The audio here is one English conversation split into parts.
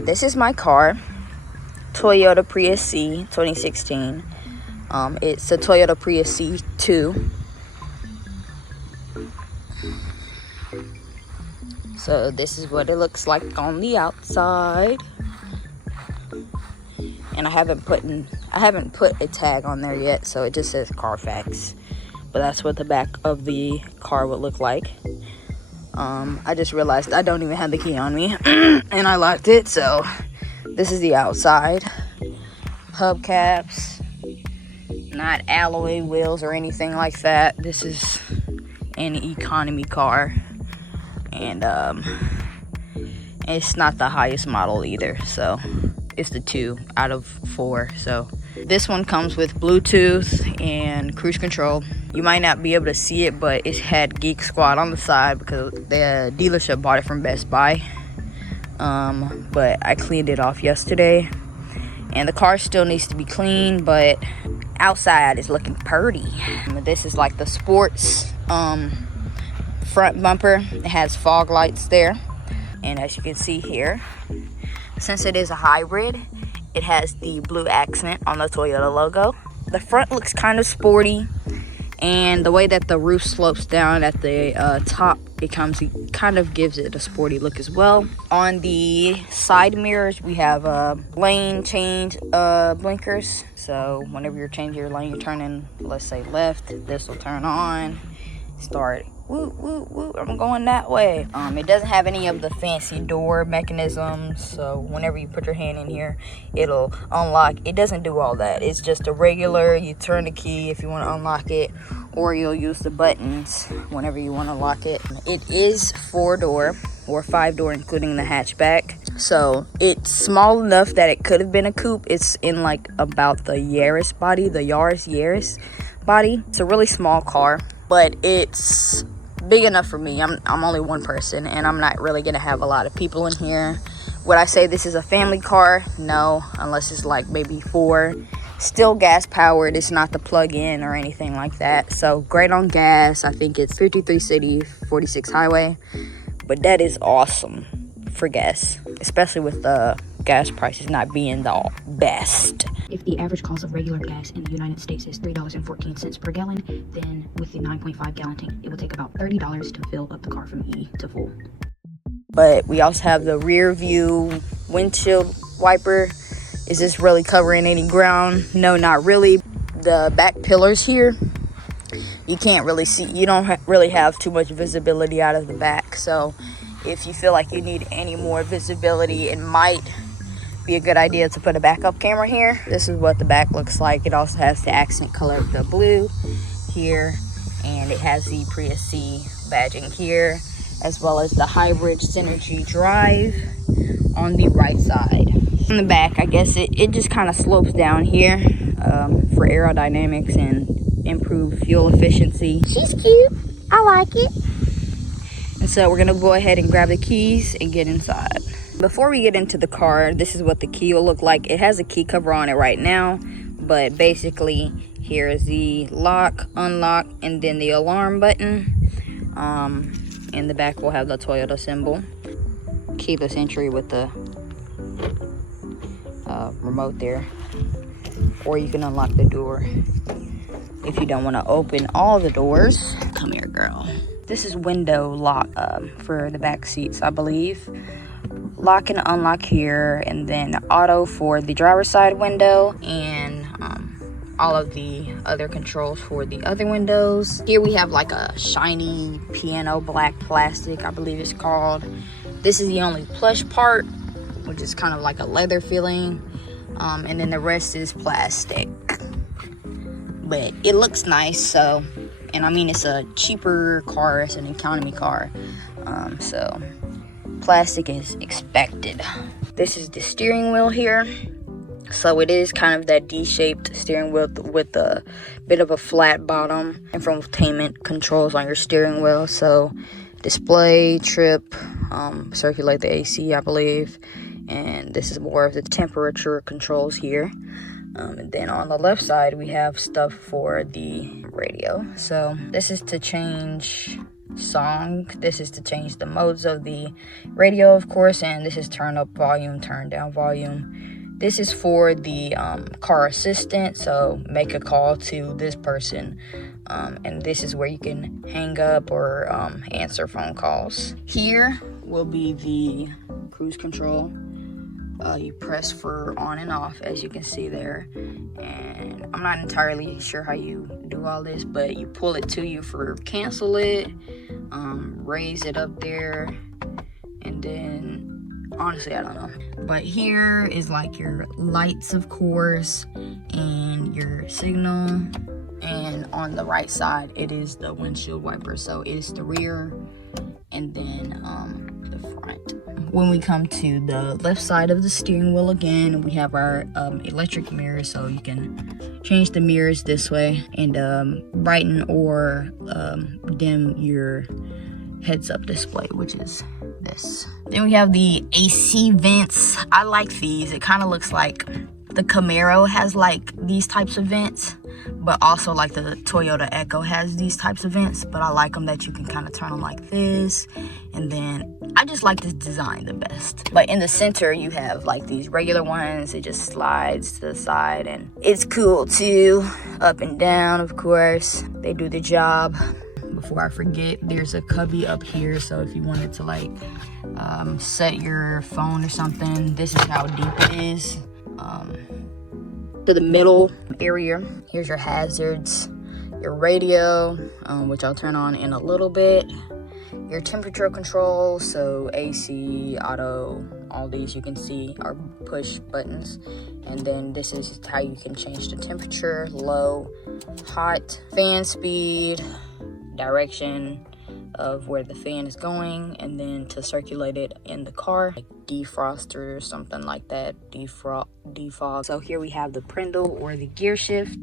This is my car, Toyota Prius C 2016. It's a Toyota Prius C Two. So this is what it looks like on the outside. And I haven't put a tag on there yet, so it just says Carfax. But that's what the back of the car would look like. I just realized I don't even have the key on me and I locked it, so this is the outside. Hubcaps, not alloy wheels or anything like that. This is an economy car, and it's not the highest model either, so it's the 2 out of 4. So this one comes with Bluetooth and cruise control. You might not be able to see it, but it had Geek Squad on the side because the dealership bought it from Best Buy. But I cleaned it off yesterday, and the car still needs to be cleaned, but outside is looking pretty. This is like the sports front bumper. It has fog lights there, and as you can see here, since it is a hybrid, it has the blue accent on the Toyota logo. The front looks kind of sporty, and the way that the roof slopes down at the top, it kind of gives it a sporty look as well. On the side mirrors, we have lane change blinkers. So whenever you're changing your lane, you're turning, let's say left, this will turn on, start woo woo woo, I'm going that way. It doesn't have any of the fancy door mechanisms, so whenever you put your hand in here, it'll unlock. It doesn't do all that. It's just a regular, you turn the key if you want to unlock it, or you'll use the buttons whenever you want to lock it. It is 4-door or 5-door, including the hatchback, so it's small enough that it could have been a coupe. It's in like about the Yaris body, the Yaris body. It's a really small car, but it's big enough for me. I'm only one person, and I'm not really gonna have a lot of people in here. Would I say this is a family car? No, unless it's like maybe 4. Still gas powered. It's not the plug-in or anything like that, so great on gas. I think it's 53 city, 46 highway, but that is awesome for gas, especially with the gas prices not being the best. If the average cost of regular gas in the United States is $3.14 per gallon, then with the 9.5 gallon tank, it will take about $30 to fill up the car from E to full. But we also have the rear view windshield wiper. Is this really covering any ground? No, not really. The back pillars here, you can't really see. You don't really have too much visibility out of the back. So if you feel like you need any more visibility, it might be a good idea to put a backup camera here. This is what the back looks like. It also has the accent color of the blue here, and it has the Prius C badging here, as well as the hybrid Synergy drive on the right side. On the back, I guess it just kind of slopes down here for aerodynamics and improved fuel efficiency. She's cute. I like it. And so we're gonna go ahead and grab the keys and get inside. Before we get into the car, this is what the key will look like. It has a key cover on it right now, but basically here is the lock, unlock, and then the alarm button. In the back we'll have the Toyota symbol. Keyless entry with the remote there, or you can unlock the door if you don't want to open all the doors. Come here, girl. This is window lock for the back seats, I believe. Lock and unlock here, and then auto for the driver's side window, and all of the other controls for the other windows. Here we have like a shiny piano black plastic, I believe it's called. This is the only plush part, which is kind of like a leather feeling, and then the rest is plastic, but it looks nice. So, and I mean, it's a cheaper car, it's an economy car, so plastic is expected. This is the steering wheel here. So it is kind of that D-shaped steering wheel with a bit of a flat bottom. Infotainment controls on your steering wheel. So display, trip, circulate the AC, I believe. And this is more of the temperature controls here. And then on the left side, we have stuff for the radio. So this is to change song. This is to change the modes of the radio, of course, and this is turn up volume, turn down volume. This is for the car assistant, so make a call to this person. And this is where you can hang up or answer phone calls. Here will be the cruise control. You press for on and off, as you can see there. And I'm not entirely sure how you do all this, but you pull it to you for cancel it, raise it up there, and then honestly I don't know. But here is like your lights, of course, and your signal. And on the right side it is the windshield wiper, so it is the rear and then the front. When we come to the left side of the steering wheel, again we have our electric mirrors, so you can change the mirrors this way and brighten or dim your heads-up display, which is this. Then we have the AC vents. I like these. It kind of looks like the Camaro has like these types of vents, but also like the Toyota Echo has these types of vents, but I like them that you can kind of turn them like this. And then I just like this design the best. But in the center you have like these regular ones. It just slides to the side and it's cool too. Up and down, of course, they do the job. Before I forget, there's a cubby up here, so if you wanted to like set your phone or something, this is how deep it is. To the middle area, here's your hazards, your radio, which I'll turn on in a little bit, your temperature control, so AC, auto, all these you can see are push buttons. And then this is how you can change the temperature, low, hot, fan speed, direction of where the fan is going, and then to circulate it in the car, like defroster or something like that, defog. So here we have the Prindle or the gear shift,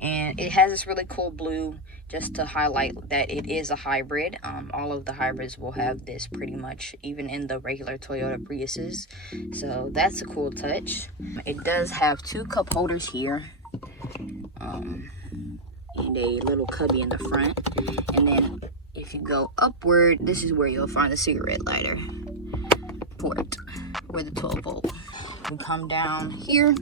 and it has this really cool blue just to highlight that it is a hybrid. All of the hybrids will have this pretty much, even in the regular Toyota Priuses, so that's a cool touch. It does have two cup holders here, and a little cubby in the front. And then if you go upward, this is where you'll find the cigarette lighter port, or the 12 volt. We come down here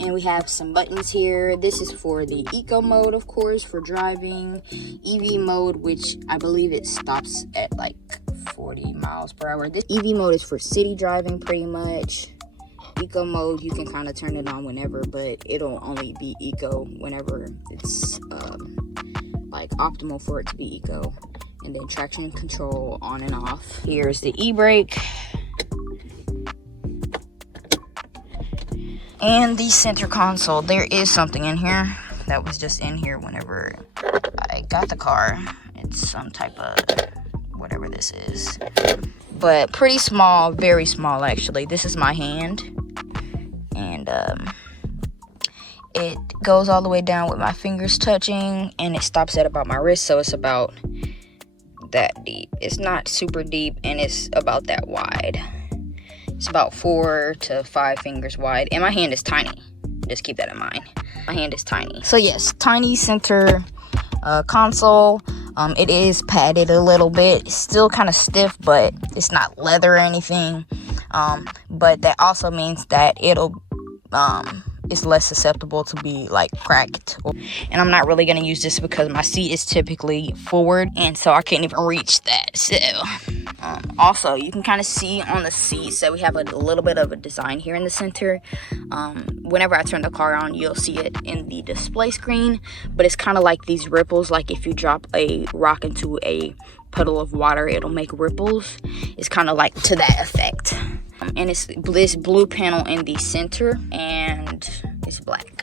and we have some buttons here. This is for the eco mode, of course, for driving. EV mode, which I believe it stops at like 40 miles per hour. This EV mode is for city driving pretty much. Eco mode, you can kind of turn it on whenever, but it'll only be eco whenever it's like optimal for it to be eco. And then traction control on and off. Here's the e-brake and the center console. There is something in here that was just in here whenever I got the car. It's some type of whatever this is, but pretty small, very small actually. This is my hand, and it goes all the way down with my fingers touching, and it stops at about my wrist, so it's about that deep. It's not super deep, and it's about that wide. It's about 4 to 5 fingers wide, and my hand is tiny. Just keep that in mind. My hand is tiny. So yes, tiny center console. It is padded a little bit. It's still kind of stiff, but it's not leather or anything. But that also means that it'll it's less susceptible to be like cracked. And I'm not really going to use this because my seat is typically forward, and so I can't even reach that. So also you can kind of see on the seats that we have a little bit of a design here in the center. Whenever I turn the car on, you'll see it in the display screen, but it's kind of like these ripples, like if you drop a rock into a puddle of water, it'll make ripples. It's kind of like to that effect. And it's this blue panel in the center, and it's black.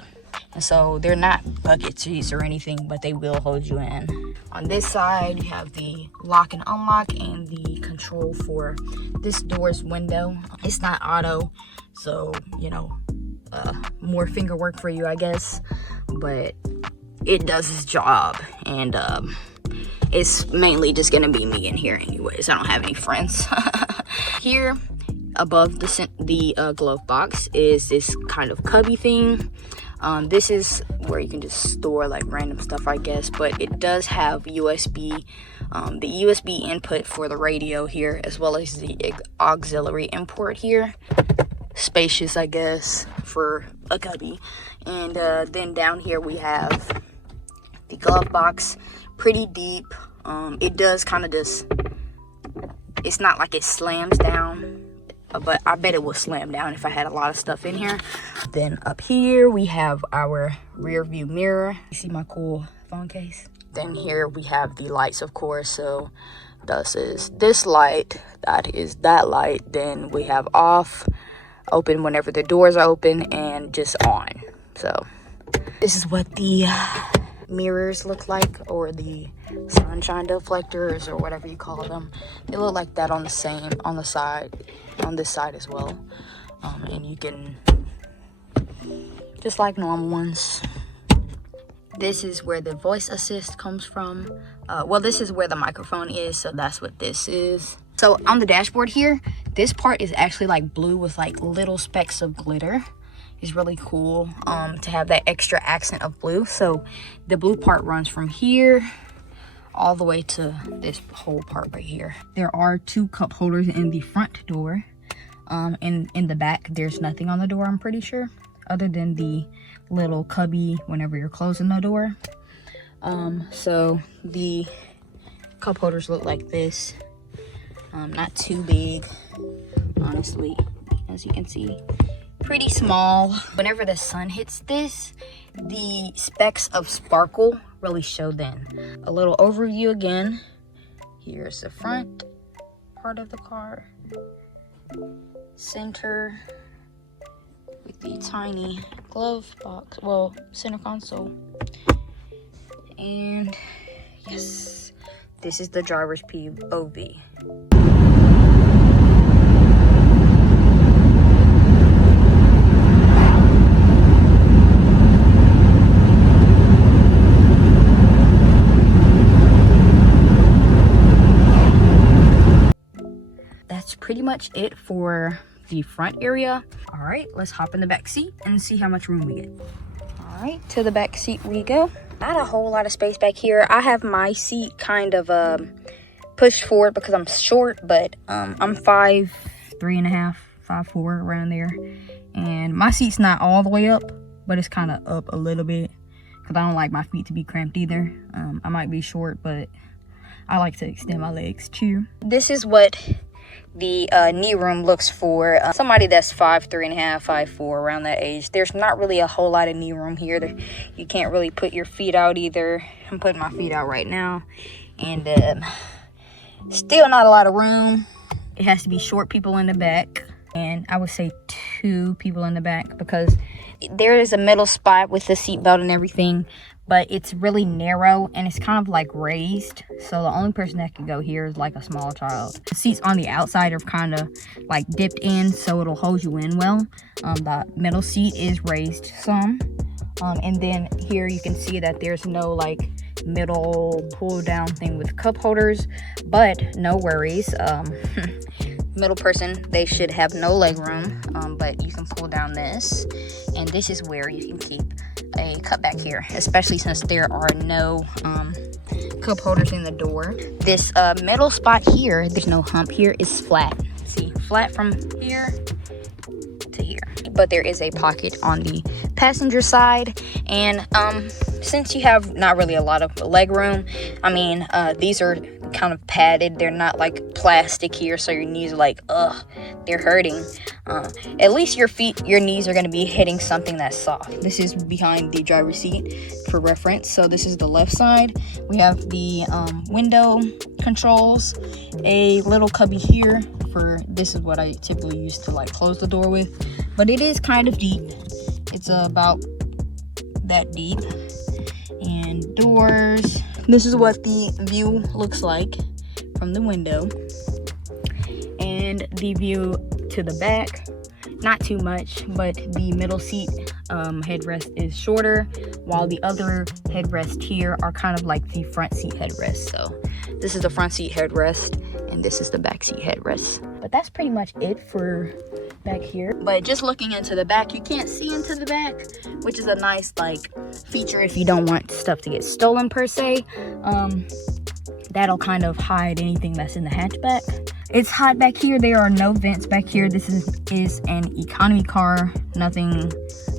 And so they're not bucket seats or anything, but they will hold you in. On this side, you have the lock and unlock and the control for this door's window. It's not auto, so, you know, more finger work for you, I guess. But it does its job, and it's mainly just gonna be me in here anyways. I don't have any friends. Here, above the glove box is this kind of cubby thing. This is where you can just store like random stuff, I guess, but it does have USB, the USB input for the radio here, as well as the auxiliary import here. Spacious, I guess, for a cubby. And then down here we have the glove box, pretty deep. It does kind of just, it's not like it slams down, but I bet it will slam down if I had a lot of stuff in here. Then up here we have our rear view mirror. You see my cool phone case? Then here we have the lights, of course. So this is this light, that is that light. Then we have off, open whenever the doors are open, and just on. So this is what the mirrors look like, or the sunshine deflectors, or whatever you call them. They look like that on the side, on this side as well. And you can, just like normal ones. This is where the voice assist comes from. Well, this is where the microphone is, so that's what this is. So on the dashboard here, this part is actually like blue with like little specks of glitter. It's really cool to have that extra accent of blue. So the blue part runs from here all the way to this whole part right here. There are 2 cup holders in the front door. In the back, there's nothing on the door, I'm pretty sure, other than the little cubby whenever you're closing the door. So the cup holders look like this. Not too big, honestly, as you can see. Pretty small. Whenever the sun hits this, the specks of sparkle really show then. A little overview again. Here's the front part of the car. Center with the tiny glove box, well, center console. And yes, this is the driver's POV. That's pretty much it for the front area. All right, let's hop in the back seat and see how much room we get. All right, to the back seat we go. Not a whole lot of space back here. I have my seat kind of pushed forward because I'm short, but I'm 5'3.5", 5'4", around there. And my seat's not all the way up, but it's kind of up a little bit because I don't like my feet to be cramped either. I might be short, but I like to extend my legs too. This is what the knee room looks for somebody that's 5'3.5", 5'4", around that age. There's not really a whole lot of knee room here. You can't really put your feet out either. I'm putting my feet out right now, and still not a lot of room. It has to be short people in the back, and I would say 2 people in the back, because there is a middle spot with the seatbelt and everything, but it's really narrow and it's kind of like raised, so the only person that can go here is like a small child. The seats on the outside are kind of like dipped in, so it'll hold you in well. The middle seat is raised some, and then here you can see that there's no like middle pull down thing with cup holders, but no worries. Middle person, they should have no leg room, but you can pull down this, and this is where you can keep a cup back here, especially since there are no cup holders in the door. This middle spot here, there's no hump here, is flat. See, flat from here to here, but there is a pocket on the passenger side. And since you have not really a lot of leg room, I mean, these are kind of padded. They're not like plastic here, so your knees are like, ugh, they're hurting. At least your knees are going to be hitting something that's soft. This is behind the driver's seat for reference. So this is the left side. We have the window controls, a little cubby here for, this is what I typically use to like close the door with, but it is kind of deep. It's about that deep. And doors, this is what the view looks like from the window, and the view to the back, not too much, but the middle seat headrest is shorter, while the other headrests here are kind of like the front seat headrest. So this is the front seat headrest, and this is the back seat headrest. But that's pretty much it for back here. But just looking into the back, you can't see into the back, which is a nice like feature if you don't want stuff to get stolen per se. That'll kind of hide anything that's in the hatchback. It's hot back here. There are no vents back here. This is an economy car, nothing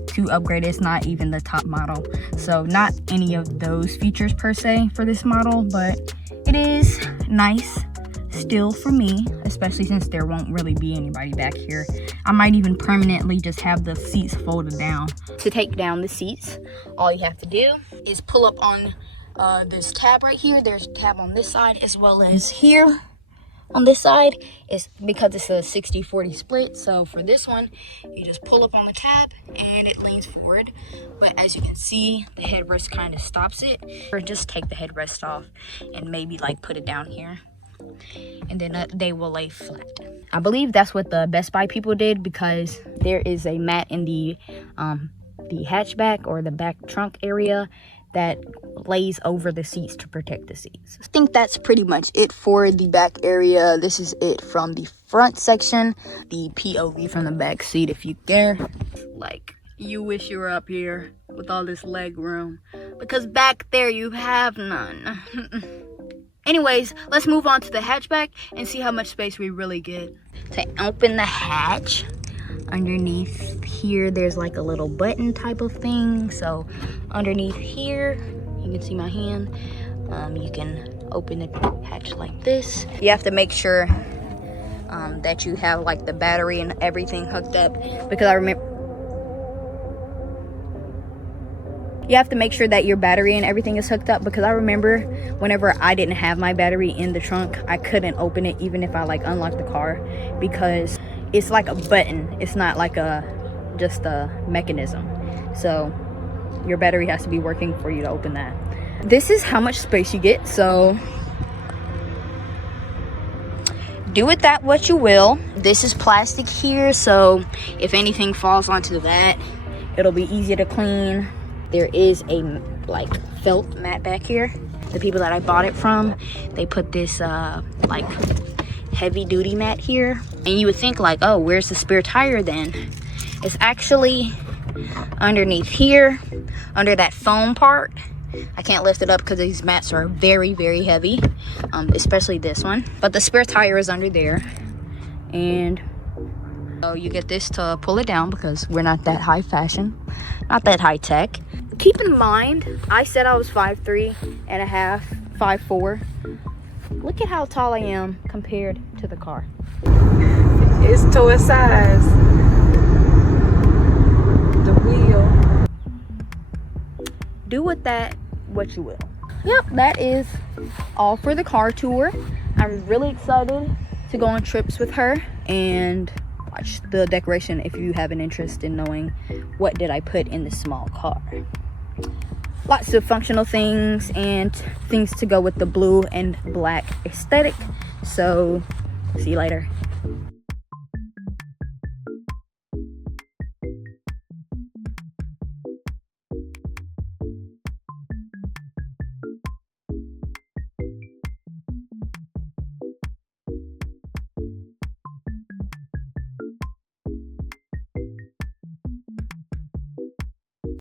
too upgraded. It's not even the top model, so not any of those features per se for this model, but it is nice still for me, especially since there won't really be anybody back here. I might even permanently just have the seats folded down. To take down the seats, all you have to do is pull up on this tab right here. There's a tab on this side as well as here on this side. Is because it's a 60-40 split, so for this one you just pull up on the tab and it leans forward, but as you can see the headrest kind of stops it. Or just take the headrest off and maybe like put it down here, and then they will lay flat. I believe that's what the Best Buy people did, because there is a mat in the hatchback or the back trunk area that lays over the seats to protect the seats. I think that's pretty much it for the back area. This is it from the front section. The POV from the back seat, if you care. Like, you wish you were up here with all this leg room, because back there you have none. Anyways, let's move on to the hatchback and see how much space we really get. To open the hatch, underneath here there's like a little button type of thing. So underneath here, you can see my hand, you can open the hatch like this. You have to make sure that you have like the battery and everything hooked up, because I remember you have to make sure that your battery and everything is hooked up, because I remember whenever I didn't have my battery in the trunk, I couldn't open it even if I like unlocked the car, because it's like a button. It's not like just a mechanism. So your battery has to be working for you to open that. This is how much space you get, so do with that what you will. This is plastic here, so if anything falls onto that, it'll be easier to clean. There is a like felt mat back here. The people that I bought it from, they put this like heavy duty mat here, and you would think like, oh, where's the spare tire then? It's actually underneath here, under that foam part. I can't lift it up because these mats are very, very heavy, especially this one, but the spare tire is under there. And so you get this to pull it down, because we're not that high fashion, not that high tech. Keep in mind, I said I was 5'3" and a half, 5'4". Look at how tall I am compared to the car. It's to a size. The wheel. Do with that what you will. Yep, that is all for the car tour. I'm really excited to go on trips with her and watch the decoration if you have an interest in knowing what did I put in the small car. Lots of functional things and things to go with the blue and black aesthetic. So see you later.